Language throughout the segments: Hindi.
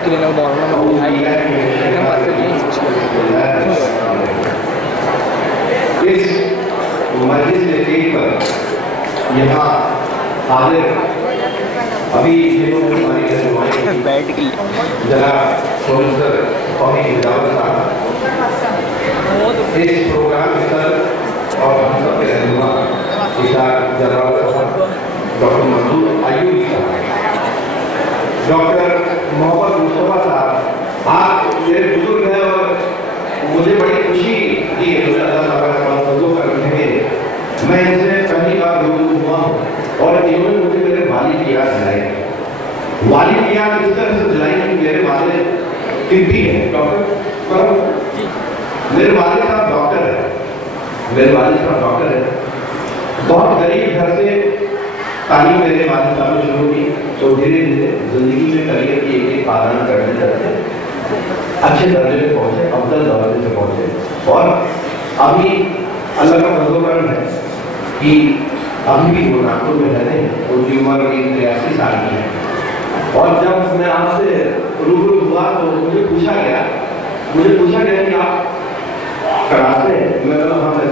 que ele não bola na mão aí não pode ser bem इस मजलिस स्टेज पर यहाँ हाजिर अभी बैठ के जरा प्रोफेसर कौमी इजाजत साहब इस प्रोग्राम पर और हम सबके रहनुमा इशार जरावत साहब डॉक्टर मंजूर आयुबी साहब डॉक्टर मोहम्मद मुस्तफा साहब आप मेरे बुजुर्ग हैं और मुझे बड़ी खुशी की है मुझे अल्लाह ताला का फजल करने के मैं इनसे पहली बार रूबरू हुआ हूँ और इन्होंने मुझे मेरे वालिद की याद दिलाई वालिद की याद इस तरह से दिलाई कि मेरे वालिद तिब्बी है डॉक्टर मेरे वालिद साहब डॉक्टर है मेरे वालिद साहब डॉक्टर है बहुत गरीब घर से तालीम मेरे वालिद साहब ने शुरू की तो धीरे धीरे जिंदगी में करियर की एक पालन करने लगते अच्छे दर्जे में पहुंचे अफजल दर्जे से पहुंचे और अभी अल्लाह का फजल करम है कि अभी भी वो नागपुर में रहते हैं उनकी उम्र 83 साल की है और जब मैं आपसे रूबरू हुआ तो मुझे पूछा गया कि आप कराते हैं मैं हाँ मैं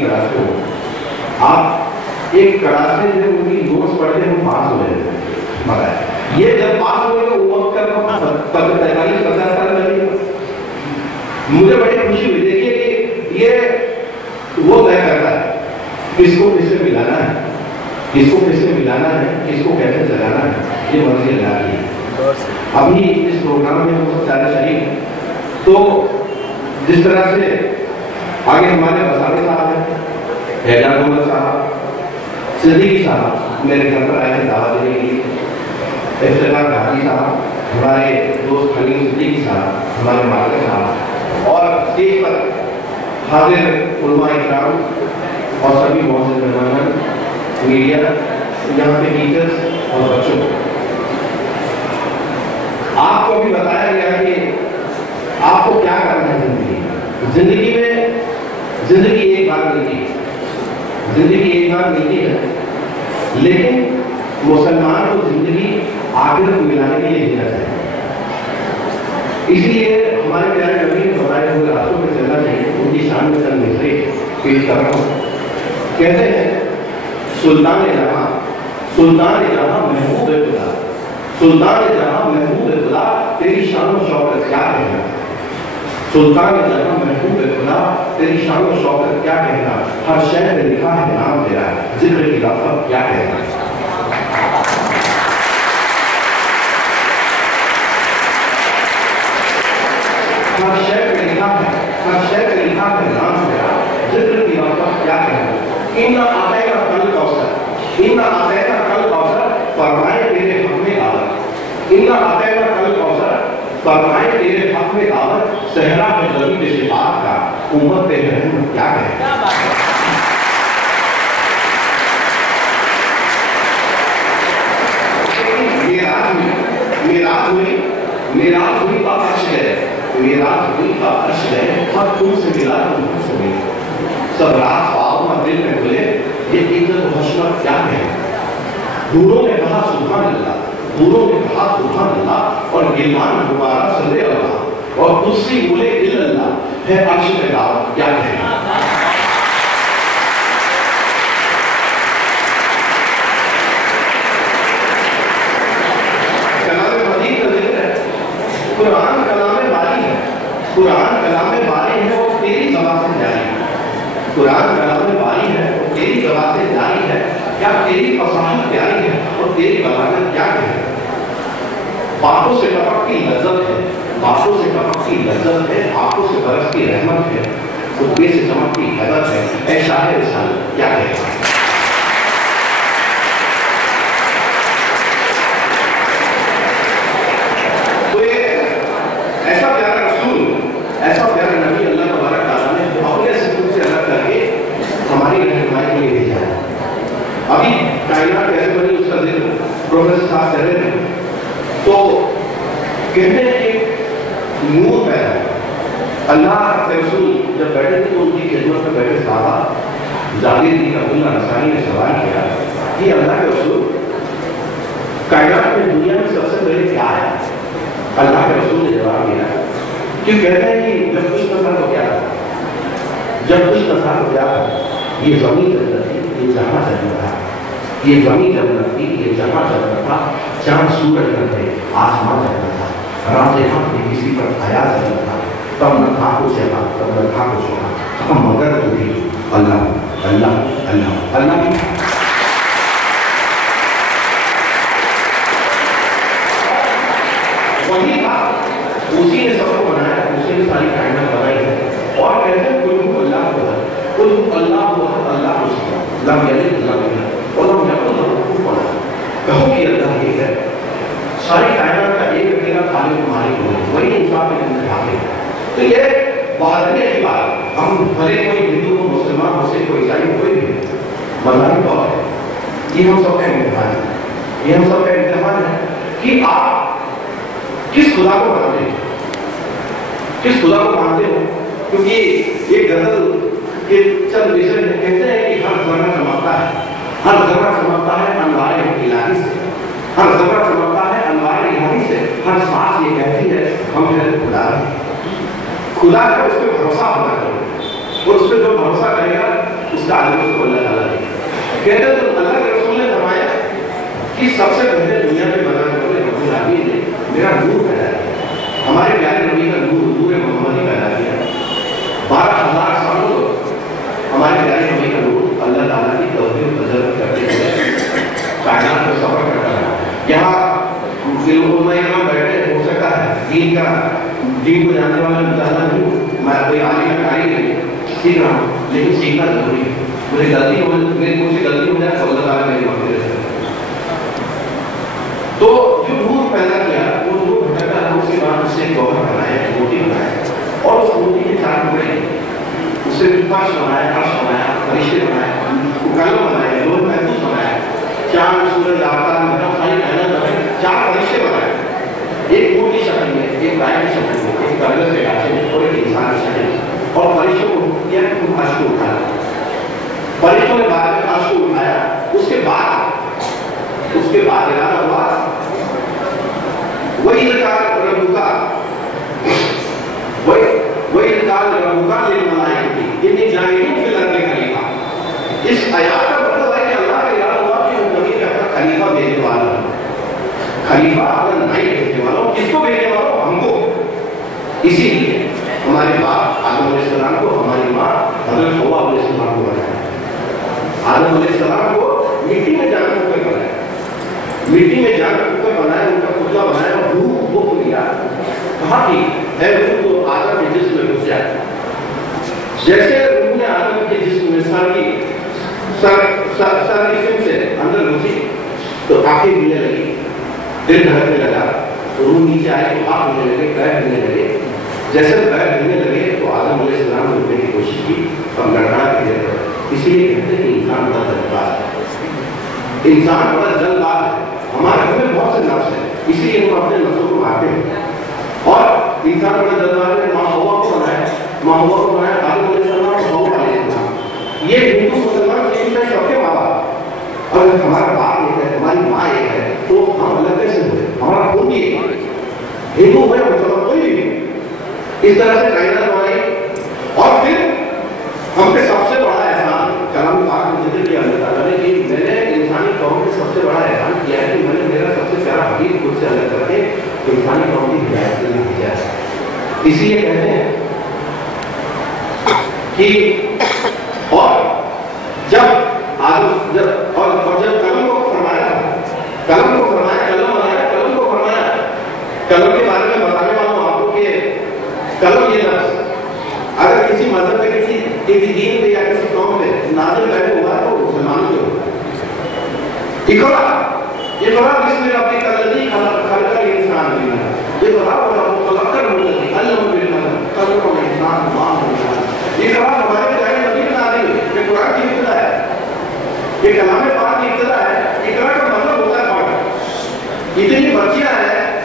कराते हूँ आप एक कराते थे उनकी नोट्स पढ़ते हम पास हो गए मगर ये जब पास हुए तो वो वक्त कर 45-50 साल लगे मुझे बड़ी खुशी हुई देखिए कि ये वो तय करता है किसको किससे मिलाना है किसको कैसे चलाना है ये मर्जी अल्लाह की है अभी इस प्रोग्राम में हम सब सारे शरीक तो जिस तरह से आगे हमारे बसारी साहब हैं हैदर मोहम्मद साहब सिद्दीकी साहब मेरे घर पर आए थे दावत देने के लिए इफ्तिखार घाटी साहब हमारे दोस्त खलील सिद्दीकी साहब हमारे मालिक साहब और स्टेज पर हाजिर उलमा इकराम और सभी मौजूद मेहमान मीडिया यहाँ के टीचर्स और बच्चों आपको भी बताया गया कि आपको क्या करना है जिंदगी में जिंदगी एक बार मिलती है लेकिन मुसलमान को जिंदगी आखिरत को मिलाने के लिए जीना चाहिए इसलिए हमारे प्यारे नबी ने बताए हुए रास्तों पर चलना चाहिए उनकी शान में चंद मिसरे पेश कर रहा हूँ कहते हैं सुल्तान जहां महबूब खुदा तेरी शान और शौकत क्या कहना सुल्तान जहां महबूब खुदा तेरी शान और शौकत क्या कहना हर शहर में लिखा है नाम तेरा जिक्र की लफ्ज़ क्या कहना हर शहर में लिखा है नाम तेरा जिक्र की लफ्ज़ क्या कहना इन्ना आतेगा कल कौसर फरमाए तेरे हक में आवत फरमाए तेरे हक में आवत सहरा में जमीन के शिफात का उम्मत पे रहम क्या कहे मेराज हुई का अर्श है और तुमसे मिला तो मुझसे मिले सब रात ख्वाब में दिल में बोले ये इज्जत और हशमत क्या है दूरों ने कहा सुभान अल्लाह और गिलमान दोबारा सल्ले अल्लाह और कुर्सी बोले इल्लल्लाह है अर्श में दावत क्या है कलाम मजीद का जिक्र है कुरान कलाम बारी है और तेरी ज़बान से जारी है कुरान कलाम बारी है और तेरी ज़बान से जारी है क्या तेरी फसाहत प्यारी है और तेरी बलागत क्या है बातों से टपक की लज्जत है आंखों से बरस की रहमत है खुतबे से चमक की हैबत है ऐ शाह रिसालत क्या है तो ये ऐसा प्यारा रसूल ऐसा प्यारा नबी अल्लाह तबारक तआला ने अपने सिफत से अलग करके हमारी रहनुमाई के लिए भेजा है अभी कायनात कैसे बनी उसका जिक्र प्रोफेसर साहब कर रहे थे तो कहते हैं कि नूर पैदा अल्लाह के रसूल जब बैठे थे तो उनकी खिदमत में बैठे साहबा जाकिर जी अब्दुल्ला नसानी ने सवाल किया कि अल्लाह के रसूल कायनात में दुनिया में सबसे पहले क्या है अल्लाह के रसूल ने जवाब दिया, क्यों कहते हैं कि जब कुछ नजर तो क्या था, जब कुछ नजर तो क्या था, ये जमीन जन्नत थी, ये जहां जन्नत था, ये जमीन जन्नत थी, ये जहां जन्नत था, चांद सूरज न थे, आसमान जन्नत था, रातें हम किसी पर आया जन्नत था, तब न था को चला, तब न था को सुना, हम मगर तो भी अल्लाह अल्लाह अल्लाह अल्लाह। वही था, उसी ने सबको बनाया, उसी ने सारी कायनात बनाई है। और कहते हैं कुल अल्लाह को है, कुल अल्लाह को है, अल्लाह को सीखा, लम यलिद लम यूलद और लम यकुल लहू कुफुवन अहद। कहो कि अल्लाह एक है, सारी कायनात का एक अकेला खालिक मालिक है, वही इंसान के अंदर हाकिम है। तो ये बहादुरी की बात, हम भले कोई हिंदू हो, मुसलमान हो, सिख हो, ईसाई हो, कोई भी मजहब तो है, ये हम सबका इम्तिहान है, ये हम सबका इम्तिहान है कि आप किस खुदा को मानते हो, किस खुदा को मानते हो। क्योंकि ये गजल के चंद विषय कहते हैं कि हर जगह चमकता है, हर जगह चमकता है अनवार इलाही से, हर जगह चमकता है अनवार इलाही से, हर सांस ये कहती है हम है खुदा है, खुदा का उस पर भरोसा होना चाहिए, और उस पर जो भरोसा करेगा उसका आदमी उसको अल्लाह ताला देगा। कहते हैं तो अल्लाह के रसूल ने फरमाया कि सबसे पहले दुनिया में बनाने वाले रब्बुल आलमीन ने मेरा नूर पैदा किया, हमारे प्यारे नबी का नूर मोहम्मदी पैदा किया। 12,000 सालों तक हमारे प्यारे नबी का नूर अल्लाह ताला की तौहीद बजर करते हुए कायनात में सफर करता है। यहाँ बैठे हो सकता है दीन को जानने वाला ज़्यादा नहीं, मैं कोई आलिम या कारी नहीं सीख रहा हूँ, लेकिन सीखना जरूरी है। मुझे गलती हो जाए तो अल्लाह ताला मेरी माफी दे सकता है। तो जो नूर पैदा किया वो नूर भटका, उसके बाद उससे गौहर बनाया, रोटी बनाया, और उस रोटी के 4 टुकड़े उससे फर्श बनाया, अर्श बनाया, फरिश्ते बनाए, कलम बनाए, लोह महफूज बनाया, चांद सूरज आफ्ताब मतलब सारी कायनात बनाई, 4 फरिश्ते बनाए, एक ऊँट की शक्ल में, एक गाय की शक्ल में, एक कलर के गाछे में और एक इंसान की शक्ल में, और फरिश्तों को किया कि तुम अर्श को उठाया। फरिश्तों ने बाद में अर्श को उठाया, उसके बाद इरादा हुआ वही रबुका इतनी जाहिर फिल अर्ज़ खलीफा। इस आयत का मतलब है कि अल्लाह का इरादा हुआ कि उन जमीन में अपना खलीफा भेजने वाला, खलीफा अपना नहीं भेजने वाला, किसको भेजने वाला? हमको। इसीलिए हमारे बाप आदम अलैहिस्सलाम को, हमारी माँ हज़रत हव्वा अलैहिस्सलाम को बनाया। आदम अलैहिस्सलाम को मिट्टी में जान फूंक बनाया, मिट्टी में जान फूंक बनाया, उनका पुतला बनाया, रूह वो दिया, कहा कि है रूह तो आदम के जिस्म में घुस जाए। जैसे रूह ने आदम के जिस्म में सर की सिम से अंदर घुसी तो आंखें गिरने लगी, दिल धड़कने लगा, तो रूह नीचे आए तो आंख गिरने लगे, पैर गिरने लगे। जैसे पैर गिरने लगे तो आदम अलैहिस्सलाम ने उठने की कोशिश की और लड़खड़ा के गिर पड़े। इसीलिए कहते हैं कि इंसान बड़ा जल्दबाज है, इंसान बड़ा जल्दबाज है। हमारे घर में बहुत से नफ्स हैं, इसीलिए हम अपने नफ्सों को मारते हैं। और इंसान बड़ा जल्दबाज है। माँ हव्वा को बनाया, आदम अलैहिस्सलाम और हव्वा अलैहिस्सलाम। ये हिंदू मुसलमान सबके माँ बाप, और हमारा बाप एक है, हमारी माँ एक है, तो हम अलग कैसे हुए? हमारा खून भी एक है, हिंदू हुए मुसलमान कोई भी। इस तरह से कायनात बनाई, और फिर हम पे सबसे बड़ा एहसान कलाम पाक में जिक्र किया अल्लाह ताला ने कि मैंने इंसानी कौम में सबसे बड़ा एहसान किया है कि मैंने मेरा सबसे प्यारा हबीब खुद से अलग करके इंसानी कौम की हिदायत के लिए भेजा है। इसीलिए कहते हैं कि और जब कलम को फरमाया, कलम बनाया, कलम के बारे में बताने वाला हूं आपको कि कलम ये लफ्ज़ अगर किसी मजहब पे, किसी दीन पे या किसी कौम पे नाज़िल पहले हुआ तो मुसलमानों पे हुआ। इक़रा बिस्मि रब्बिकल्लज़ी खलक़ल इंसान मिन अलक़, इक़रा व खलक़ल मुल्लज़ी अल्लमा बिल क़लम खलक़ल इंसान मा lam यअलम। इक़रा हमारे प्यारे नबी का नाज़िल है, ये कुरान की इब्तिदा है, ये कलाम पाक की इब्तिदा है। इक़रा का मतलब होता है पढ़। इतनी बच्चियां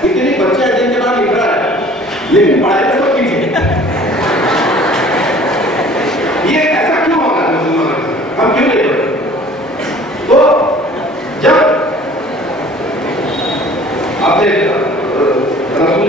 जिनके नाम इक़रा है, लेकिन पढ़ाई तो सब पीछे। ये ऐसा क्यों होगा मुसलमानों से? हम क्यों नहीं पढ़ते? तो जब अपने रसूल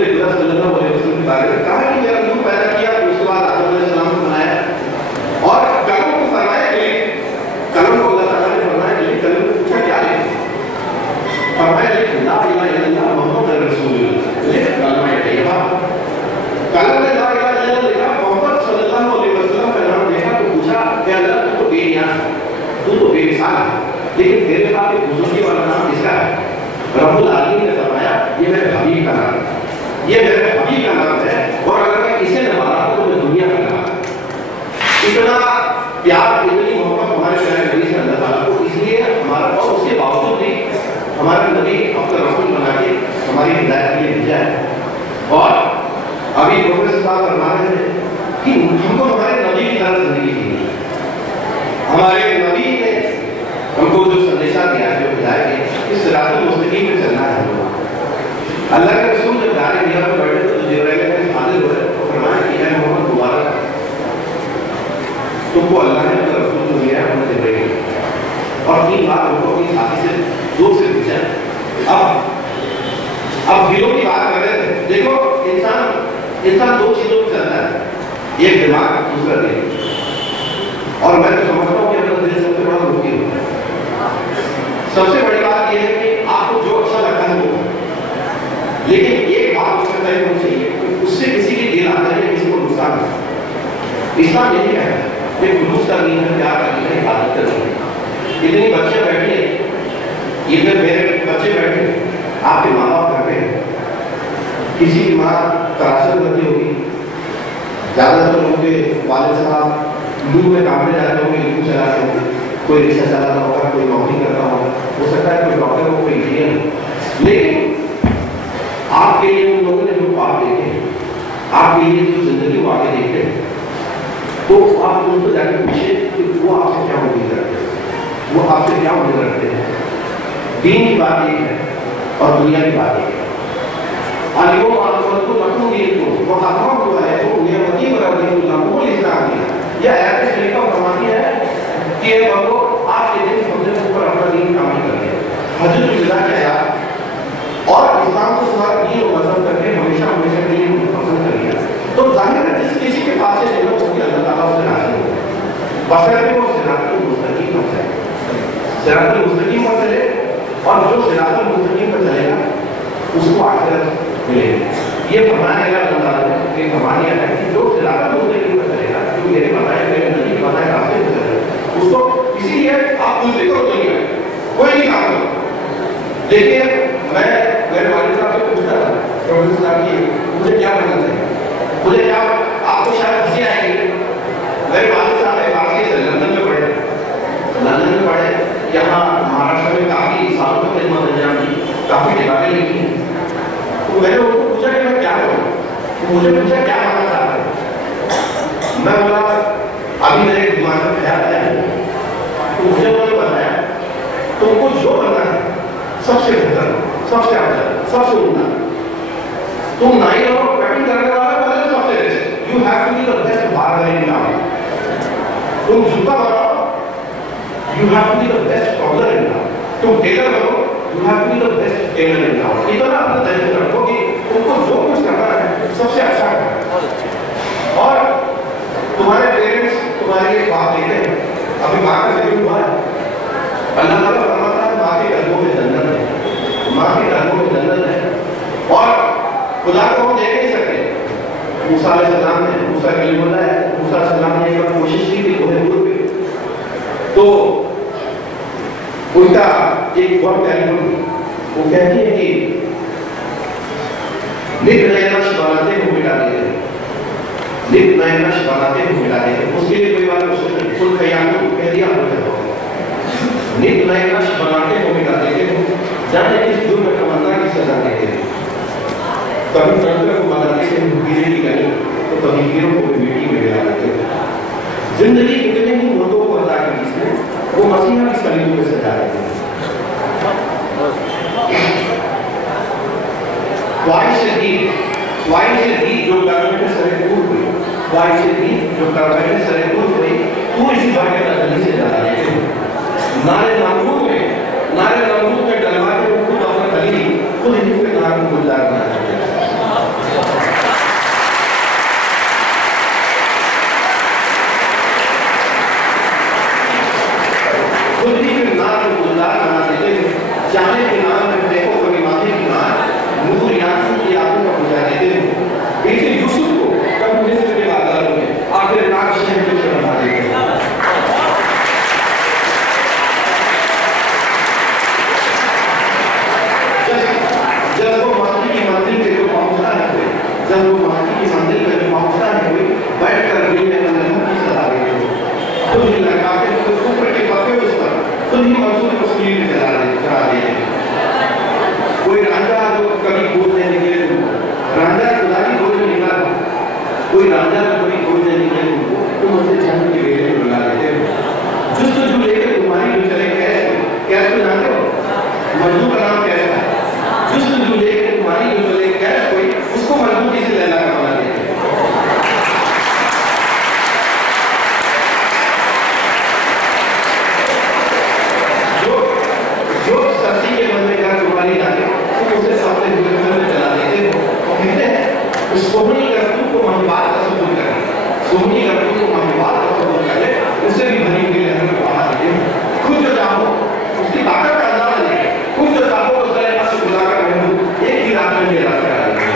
तू तो बेमिसाल है, लेकिन तेरे साथ एक बुजुर्गी वाला नाम किसका है? रब्बुल आलमीन ने फरमाया ये मेरे हबीब का नाम है, ये मेरे हबीब का नाम है, और अगर मैं इसे न माना तो मैं दुनिया का नाम है। इतना प्यार, इतनी मोहब्बत हमारे प्यारे नबी से अल्लाह ताला को, इसलिए हमारा, और उसके बावजूद भी हमारे नबी अपना रसूल बना के हमारी हिदायत के लिए भेजा है। और अभी प्रोफेसर साहब फरमा रहे थे कि हमको हमारे नबी की तरह जिंदगी जीनी है। हमारे नबी ने हमको जो संदेशा दिया है, जो हिदायत है, इस सिरातुल मुस्तकीम पे चलना है। अल्लाह के रसूल जब दारे दुनिया में बैठे तो जिब्राइल ने हाजिर हुए तो फरमाया कि है मोहम्मद मुबारक, तुमको अल्लाह ने अपना रसूल को दिया है, हमने जिब्राइल, और 3 बार उनको अपनी छाती से जोर से पूछा। अब दिलों की बात कर रहे थे। देखो इंसान 2 चीजों पर चलता है, एक दिमाग, दूसरा दिल। और मैं तो समझता हूँ कि अपना दिल सबसे बड़ा मुक्ति होता है। सबसे बड़ी बात यह है कि आपको जो अच्छा लगता है वो, लेकिन एक बात उसमें तय होनी चाहिए, उससे किसी की दिल आता है, किसी को नुकसान है। इस्लाम यही कहता है कि जुलूस करनी है, प्यार करनी है, इबादत करनी है। इतनी बच्चे बैठी हैं, इतने मेरे बच्चे बैठे, आपके माँ बाप घर पे, किसी की माँ तराशर करती होगी, ज्यादातर लोगों के वालिद साहब लू में काम में जाते होंगे, लू चलाते होंगे, कोई रिक्शा चलाता होगा, कोई नौकरी करता होगा, हो सकता है कोई डॉक्टर हो, कोई इंजीनियर हो। लेकिन आपके लिए उन लोगों ने जो बात देखे, आपके लिए जो जिंदगी वो आगे देखते हैं, तो आप उनको जाकर पूछे कि वो आपसे क्या उम्मीद रखते हैं, वो आपसे क्या उम्मीद रखते हैं। दीन की बात एक है और दुनिया की बात एक है। अलियो आपको लखनऊ दीन को वो आत्मा हुआ है, वो नियमती बराबरी वो इस्लाम दिया। यह ऐसे शरीफा फरमाती है कि ये बंदो आपके दिन समझे ऊपर अपना दीन कामिल कर दिया। हजरत विदा के आयात और इस्लाम को तुम्हारा दीन और मजहब करके हमेशा दीन को पसंद कर लिया। तो जाहिर है जिस किसी के पास से लेना होगी अल्लाह ताला उससे नाराज होगा, बशर्ते वो सिरातुल मुस्तकीम पर चले। सिरातुल मुस्तकीम पर चले, और जो सिरातुल मुस्तकीम पर चलेगा उसको आखिरत मिलेगी। ये फरमाने का अल्लाह ताला ने एक फरमान है कि जो सिरातुल मुस्तकीम पर चलेगा, जो मेरे बताए मेरे नबी के बताए रास्ते पर चलेगा, उसको इसीलिए आप दूसरी को दुनिया कोई नहीं काम करो। देखिए मैं मेरे वालिद साहब से पूछता था, प्रोफेसर साहब की मुझे क्या बनना चाहिए, मुझे क्या, आपको शायद हंसी आएगी। मेरे वालिद साहब फारसी से लंदन में पढ़े, यहाँ महाराष्ट्र में काफी सालों तक खिदमत अंजाम दी, काफी किताबें लिखी। तो मैंने उनको पूछा कि मैं क्या करूँ, तो मुझे पूछा क्या बनना चाहते हैं। मैं बोला अभी मेरे दिमाग में ख्याल आया है, तो मुझे उन्होंने बताया तुमको जो बनना है सबसे बेहतर, सबसे अच्छा, सबसे उम्दा, तुम नहीं रहो कटिंग करने वाला, सबसे best. You have to be the best barber in town. तुम जूता बनाओ, you have to be the best collar in town. तुम टेलर बनो, you have to be the best tailor in town. इतना अपना तय रखो कि तुमको जो कुछ करना है सबसे अच्छा करना। और तुम्हारे पेरेंट्स तुम्हारे लिए बात देते हैं, अभी माँ का जिक्र हुआ है, अल्लाह ताला फरमाता है माँ के गर्भों में जन्नत है, माँ के गर्भों में जन्नत है। और खुदा को हम देख नहीं सकते। मूसा अलैहिस्सलाम ने, मूसा कलीमुल्लाह है, मूसा अलैहिस्सलाम ने एक बार कोशिश की थी कोहे दूर पे, तो उनका एक वर्ड टेलीफोन, वो कहती है कि नित नए नक्श बनाते हो मिटा देते, नित नए नक्श बनाते हो मिटा देते। उसके लिए कोई बात नहीं, फुल खयाल कह दिया हो जाता, नित नए नक्श बनाते हो मिटा देते हो, जाने किस जुर्म में तमन्ना की सजा देते हो। कभी तंत्र को बदलने से बिजली गई तो कभी हीरो को भी मिट्टी में गिरा देते हो। जिंदगी कितने ही मुद्दों को अदा की जिसने वो मसीहा की सलीब में सजा देते हैं। जो गवर्नमेंट सरे दूर हुई, जो गवर्नमेंट सरे दूर हुई, तू इसी बात का जल्दी से जा रहे हैं। नारे नमरूद में डलवा के वो खुद अपना खली खुद ही उसके नाम को गुलजार बना देते हैं। तो ये मंसूर को स्क्रीन पे चला देते कोई रांझा जो कभी खोज देने के लिए रांझा खुदा की खोज में निकला कोई रांझा कभी खोज देने के लिए तुम उसे जन्म के वेले में बुला लेते हो जिस तो जो लेकर तुम्हारी जो चले कैसे तो जानते हो मजदूर का नाम कैसा है जिस तो जो लेकर तुम्हारी जो चले कैसे कोई उसको मजदूरी से लेना का बना देते जो सब्जी के मन में क्या तुम्हारी डाले तो उसे सामने दुनिया में चला देते हो और कहते हैं सोहनी करतू को महिबात का सबूत करें सोहनी करतू को महिबात का सबूत करें उसे भी भरी हुई लहर में बढ़ा देते हो खुद जो चाहो उसकी ताकत का अंदाजा ले खुद जो चाहो उस तरह का शुक्रिया कर रहे हो एक ही रात में ये रात करा देंगे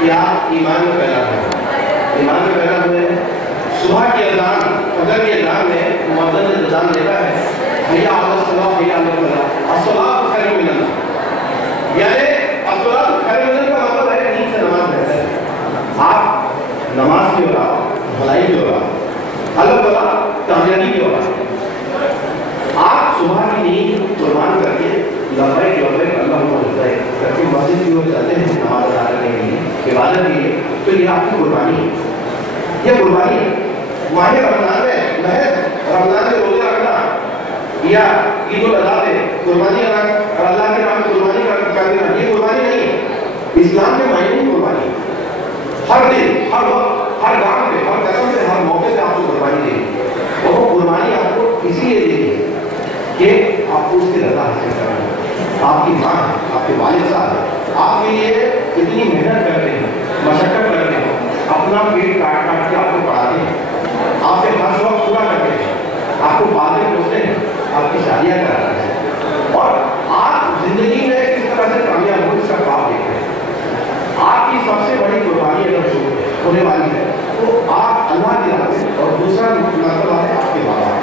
कि आप ईमान में पैदा हुए ईमान में पैदा हुए सुबह के अजान फजर के अजान में मुअज्जिन ने अजान देता है हैया अला सलाह हैया अला फलाह अस्सलातु खैरुम मिनन्नाम यानी अस्सलातु खैरुम मिनन्नाम का मतलब है नींद से नमाज पढ़ना है आप नमाज की ओर भलाई की ओर अला फलाह कामयाबी की ओर आप सुबह की नींद कुर्बान करके लब्बैक लब्बैक अल्लाहुम्मा लब्बैक करके मस्जिद की ओर जाते हैं नमाज अदा करने के लिए इबादत के लिए तो ये आपकी कुर्बानी है ये कुर्बानी है माहे रमजान में महज रमजान में रोजा रखना या ईद उल अज़हा पे कुर्बानी अदा और अल्लाह के नाम पे कुर्बानी कर देना ये कुर्बानी नहीं है इस्लाम में मायने कुर्बानी हर दिन हर वक्त हर गांव में हर कसम से हर मौके पे आपको कुर्बानी देगी और वो कुर्बानी आपको इसलिए देगी कि आपको उसकी रजा हासिल करना है आपकी माँ आपके वालिद साहब आपके लिए इतनी मेहनत करते हैं मशक्कत करते हैं अपना पेट काट काट के आपको पढ़ाते हैं आपसे हर वक्त पूरा करते हैं आपको पालते पोसते हैं आपकी शादियाँ कराते हैं और आप जिंदगी में किस तरह से कामयाब हो इसका ख्वाब देखते हैं आपकी सबसे बड़ी कुर्बानी अगर जो होने वाली है तो आप अल्लाह की राह में और दूसरा मसला है आपके बाबा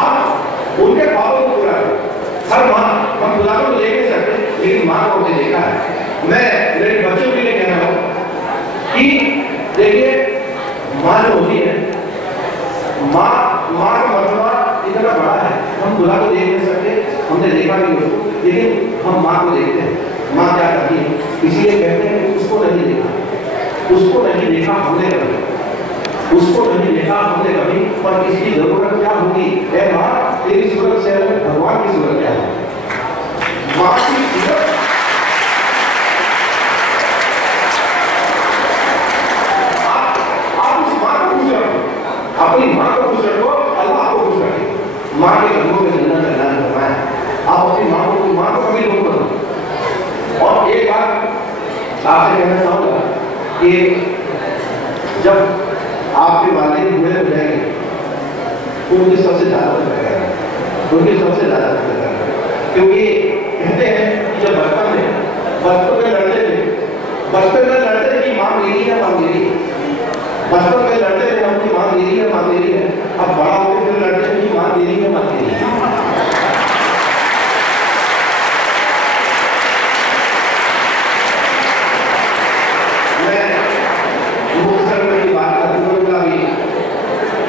आप उनके ख्वाबों को पूरा करें हर माँ हम खुदा को देख नहीं सकते लेकिन माँ को हमने देखा है मैं मेरे बच्चों के लिए कह रहा हूँ कि देखिए माँ जो होती है माँ का मरतबा इतना बड़ा है हम खुदा को देख नहीं सकते हमने देखा नहीं उसको लेकिन हम माँ को देखते हैं माँ क्या करती है इसलिए कहते हैं कि उसको नहीं देखा हमने कभी उसको नहीं देखा हमने कभी पर इसकी जरूरत क्या होगी ए माँ तेरी सूरत से भगवान की सूरत क्या है माँ की सूरत आप उस माँ को खुश रखो अपनी माँ को खुश रखो अल्लाह को खुश रखे माँ के कदमों में जन्नत का ऐलान करवाया आप अपनी माँ को कभी रोक करो और एक बात आपसे कहना चाहूँगा कि जब आपके वालिद बूढ़े हो जाएंगे तो उनकी सबसे ज़्यादा फिक्र करें उनकी सबसे ज़्यादा फिक्र करें क्योंकि कहते हैं कि जब बचपन में लड़ते थे कि माँ मेरी है माँ मेरी है बचपन में लड़ते थे हम कि माँ मेरी है माँ मेरी है अब बड़ा होकर फिर लड़ते हैं कि माँ मेरी है माँ मेरी है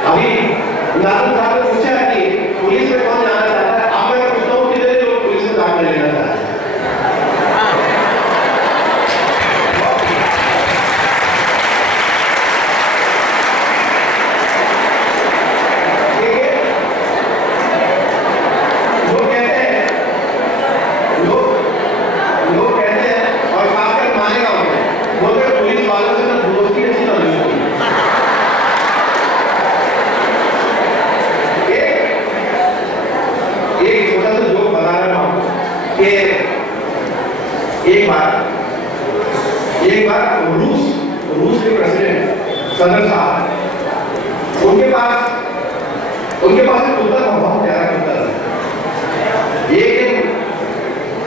अभी नाज़िम साहब ने पूछा है कि पुलिस में कौन जाना चाहता है आप मैं पूछता हूँ कितने लोग पुलिस में काम लेना चाहते हैं लोग कहते हैं और खासकर मानेगा उन्हें बोलते पुलिस वालों से तो दोस्ती अच्छी ना होती एक छोटा सा जोक बता रहा हूँ कि एक बार रूस के प्रेसिडेंट सदर साहब उनके पास एक कुत्ता था बहुत प्यारा कुत्ता था एक दिन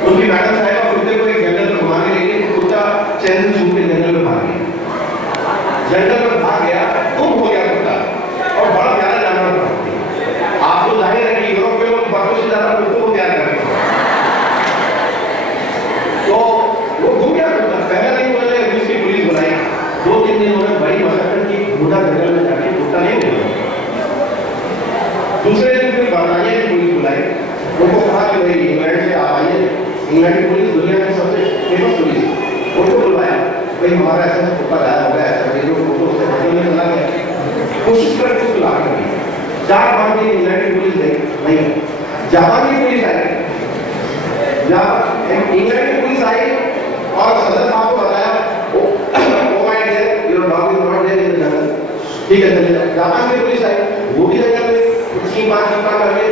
उनकी मैडम साहिबा कुत्ते को एक जंगल में घुमाने ले गई कुत्ता चैन से छूट के जंगल में भाग गया गुम हो गया कुत्ता और बड़ा प्यारा जानवर था आपको जाहिर है कि यूरोप के लोग बच्चों से ज्यादा कुत्तों को प्यार करते हैं तो इंग्लैंड की पुलिस दुनिया की सबसे फेमस पुलिस, उनको बुलवाया, भाई हमारा ऐसा कुत्ता गायब हो गया, ऐसा जो फोटो उससे बदलने चला गया, कोशिश करके उसको ला कर 4-5 दिन इंग्लैंड की पुलिस नहीं, जापान की पुलिस आई, इंग्लैंड की पुलिस आई और सदर साहब को बताया, oh my dear your dog is not there in the jungle, ठीक है चलिए। जापान की पुलिस आई, वो भी जगह पे कुछ बात करके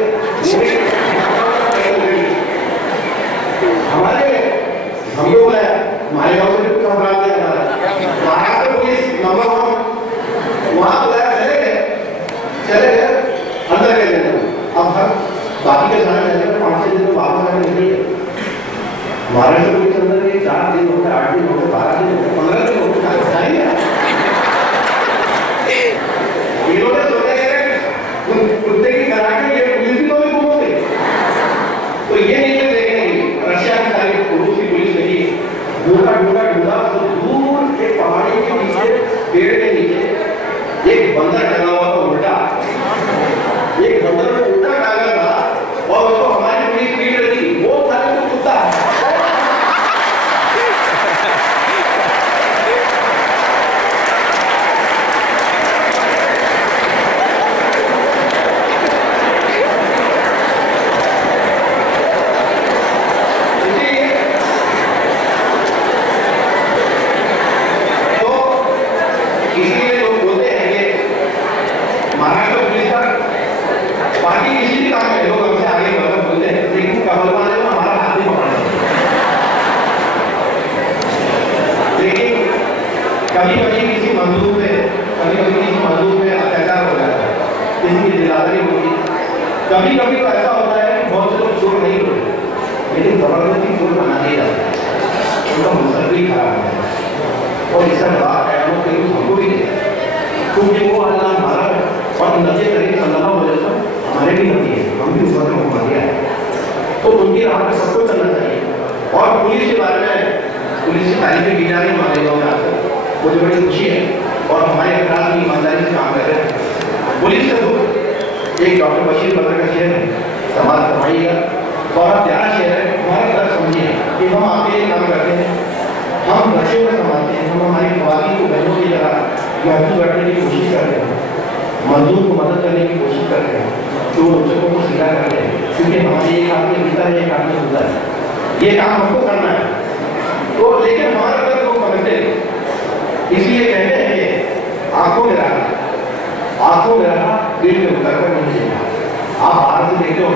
हमारे हम लोग बुलाया, हमारे गाँव से कुछ अपराध है हमारा, महाराष्ट्र पुलिस नंबर 1 वहाँ बुलाया, चले गए अंदर गए लेना। अब हर बाकी के सारे चले गए, 5-6 दिन में वापस आने निकले। महाराष्ट्र पुलिस अंदर गए, 4 दिन हो गए, 8 दिन हो गए, 12 दिन हो गए, 15 दिन हो गए, इन्होंने सोचा कुत्ते की कराटे ये पुलिस भी तो भी घूमोगे, तो ये नहीं देखेंगे। रशिया की सारी रूस की पुलिस नहीं, ढूंढा तो दूर के पहाड़ी के नीचे, पेड़ के नीचे एक बंदर टंगा हुआ था उल्टा, एक बंदर को उल्टा टांगा था और उसको हमारी पुलिस पीट रही थी, वो था तो कुत्ता। कभी-कभी किसी मजदूर पे अत्याचार हो जाता है, किसी की दिलावरी होती है, कभी-कभी तो ऐसा होता है कि बहुत से लोग चोर नहीं होते, लेकिन जबरदस्ती चोर बना नहीं जाता, उनका मुस्तकबिल खराब हो जाता है। और इसका जवाब ऐसा कहीं हमको भी नहीं, क्योंकि वो अल्लाह हमारा और नबी करीम सल्लल्लाहु अलैहि वसल्लम हमारे भी नबी है, हम भी उस वक्त में घुमा दिया है, तो उनकी राह पे सबको चलना चाहिए। और पुलिस के बारे में, पुलिस की तारीफें की जा रही हमारे गाँव में आकर, मुझे बड़ी खुशी है और हमारे अपराध की ईमानदारी से काम कर रहे हैं। पुलिस का दुख एक डॉक्टर बशीर बद्र का शेर है, समाज फरमाइएगा, बहुत प्यारा शेर है, हमारे तरफ समझिए कि हम आपके लिए काम करते हैं, हम बच्चों को संभालते हैं, हम हमारी खवाती को बहनों की तरह महफूज रखने की कोशिश करते हैं, मजदूर को मदद करने की कोशिश करते हैं, तो बच्चों को सीधा करते हैं, क्योंकि हमारे एक हाथ में बीता है, एक हाथ में सुधर है, ये काम हमको करना है। तो लेकिन हमारे अंदर लोग समझते हैं, इसलिए कहते हैं कि आंखों में रहा दिल में उतर कर नहीं देखा। आप बाहर से देखते हो,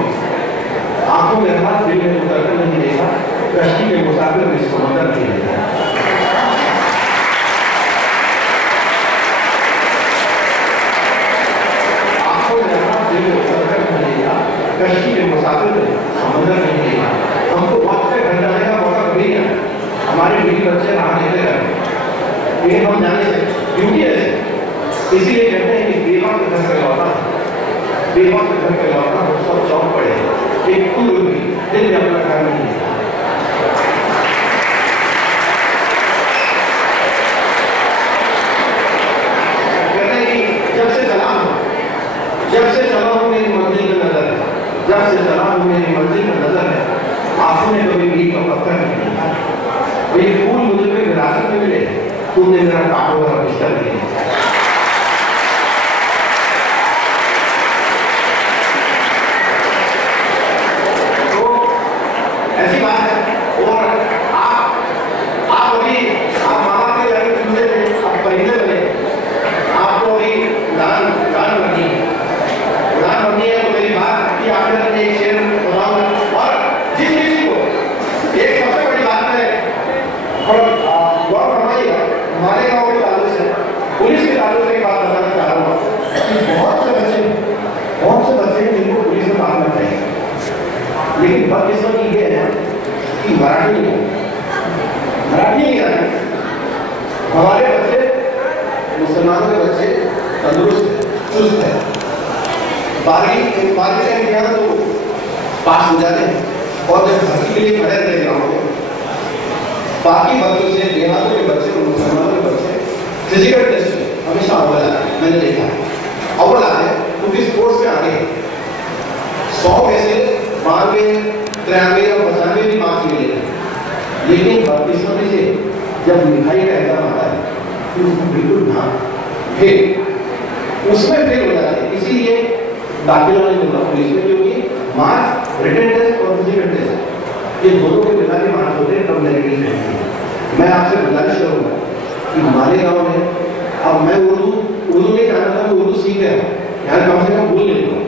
आंखों में रहा दिल में उतर कर नहीं देखा, कश्ती के मुसाफिर में समंदर नहीं देखा। आंखों में रहा दिल में उतर कर नहीं देखा, कश्ती के मुसाफिर में समंदर नहीं देखा। हमको वक्त पे घर जाने का मौका कभी नहीं आया, हमारे बीवी बच्चे राह देखते रहते, लेकिन हम जाने से ड्यूटी है, इसीलिए कहते हैं कि बेवक्त घर पे लौटा, बेवक्त घर पे लौटा वो सब चौक पड़े, एक कुल भी दिल में अपना घर नहीं है। कहते हैं कि जब से चला हूं मेरी मंजिल में नजर है, जब से चला हूं मेरी मंजिल में नजर है, आंखों ने कभी मीट का पत्थर नहीं देखा, ये फूल मुझे कोई विरासत में मिले, तुमने मेरा कारोबार बिस्तर किया। तो ऐसी बात है। और आप अभी आप माँ बाप के जाके चूजे थे, आप परिंदे बने, आपको अभी उड़ान भरनी है, तो मेरी बात कि आपने एक शेर सुनाऊंगा, और जिस किसी को एक सबसे बड़ी बात है और गौर फरमाइएगा, हमारे गाँव के ताल्लुक से, पुलिस के ताल्लुक से एक बात बताना चाह रहा हूँ कि बहुत से बच्चे हैं जिनको पुलिस में काम करते हैं, लेकिन बदकिस्मती ये है कि मराठी नहीं आती। हमारे बच्चे, मुसलमानों के बच्चे तंदुरुस्त चुस्त है, 12वीं का इम्तिहान तो पास हो जाते हैं, और जब भर्ती के लिए खड़े रहते हैं बाकी बच्चों से, देहातों के बच्चे, मुसलमानों के बच्चे फिजिकल टेस्ट में हमेशा अव्वल आते हैं, मैंने देखा है अव्वल आते हैं, क्योंकि स्पोर्ट्स में आगे 100 में से 92, 93 और 95 भी मार्क्स मिले हैं। जब लिखाई का एग्जाम आता है तो उसमें बिल्कुल ना फेल, उसमें फेल हो जाते हैं। इसीलिए दाखिला नहीं मिलता पुलिस में, क्योंकि मार्क्स रिटन टेस्ट और फिजिकल टेस्ट ये दोनों के बिना के मार्क्स होते हैं, तब नेगेटिव टेस्ट। मैं आपसे गुजारिश करूंगा कि मालेगांव में, अब मैं उर्दू नहीं जानता था, मैं उर्दू सीख गया यार, कम से कम बोल लेता हूँ।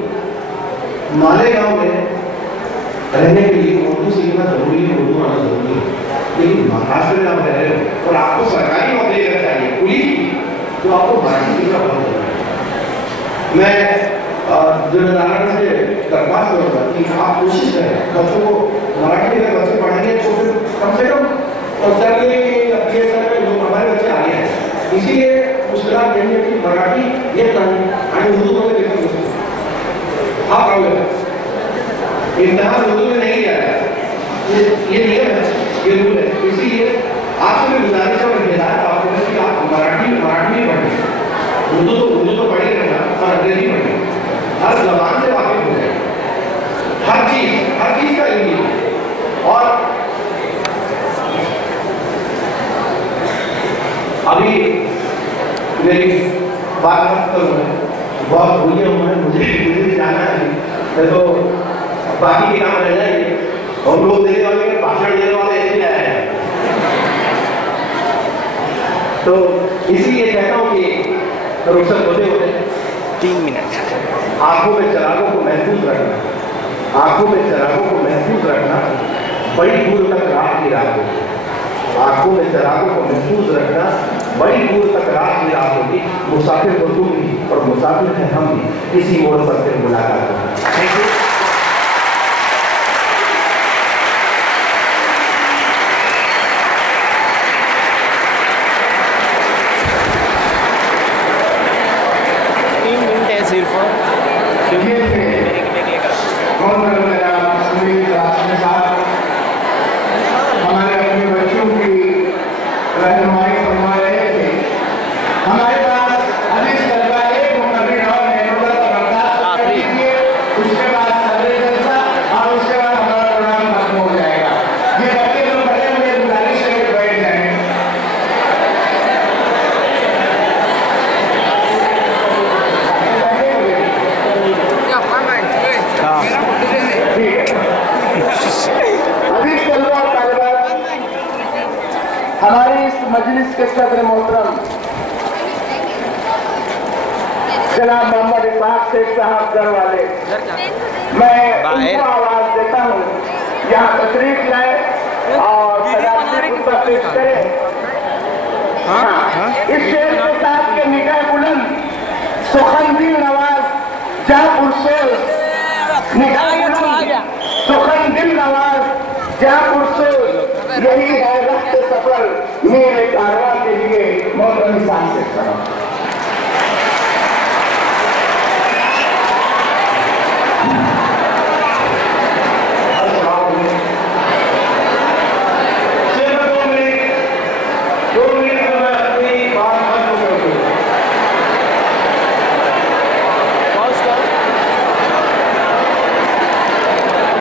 मालेगांव में रहने के लिए उर्दू सीखना जरूरी है, उर्दू आना जरूरी है। लेकिन महाराष्ट्र में आप रह रहे हो और आपको सरकारी नौकरी अगर चाहिए पुलिस की, तो आपको मराठी सीखना बहुत जरूरी है। मैं जिम्मेदारी से दरख्वास्त करूँगा कि आप कोशिश करें बच्चों को मराठी, अगर बच्चे पढ़ेंगे तो फिर कम से कम जो हमारे बच्चे आगे हैं। इसीलिए मुश्किलात नहीं है कि मराठी ये आणि उर्दू मध्ये देखो हा प्रॉब्लम है, इम्तिहान उर्दू में नहीं किया है, ये नियम है, ये रूल है। इसीलिए आपसे भी गुजारिश है और हिदायत आपको है कि आप मराठी में पढ़ें, उर्दू तो पढ़े रहना और अंग्रेजी पढ़ें, हर जबान से वाकिफ हो जाए, हर चीज का इंग्लिश। और अभी मेरी बात बहुत भूलिए हुए हैं, मुझे जाना है, तो बाकी के काम रह जाएंगे और लोग देने वाले भाषण देने वाले ऐसे आए हैं। तो इसीलिए कहता हूँ कि रुखसत होते होते 3 मिनट आंखों में चिरागों को महफूज रखना, आंखों में चिरागों को महफूज रखना, बड़ी दूर तक रात की रात होगी। आंखों में चिरागों को महफूज रखना, बड़ी दूर तक रात की रात होगी। मुसाफिर को तुम भी और मुसाफिर हैं हम भी, इसी मोड़ पर फिर मुलाकात होगी। Thank you. हमारी इस मजलिस के सदर मोहतरम जनाब मोहम्मद इसाक शेख साहब घर वाले, मैं उनको आवाज देता हूँ यहाँ तशरीफ लाए और पेश करें। इस शेर के साथ के निगाह बुलंद सुखन दिल नवाज जहाँ पुरसोज, निगाह बुलंद सुखन दिल नवाज जहाँ पुरसोज, यही है रफ्त सफर मेरे कारवां के लिए मोहतरम इसाक शेख साहब। दो मिनट